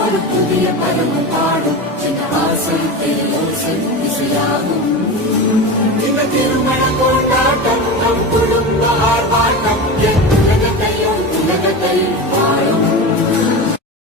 ஒரு புதிய பருவம் பாடும் இந்த ஆசை தேரோசை இசையாகும். இந்த திருமண கொண்டாட்டம் நம் குடும்ப ஆர்ப்பாட்டம் என் உலகத்தையும் வாழும்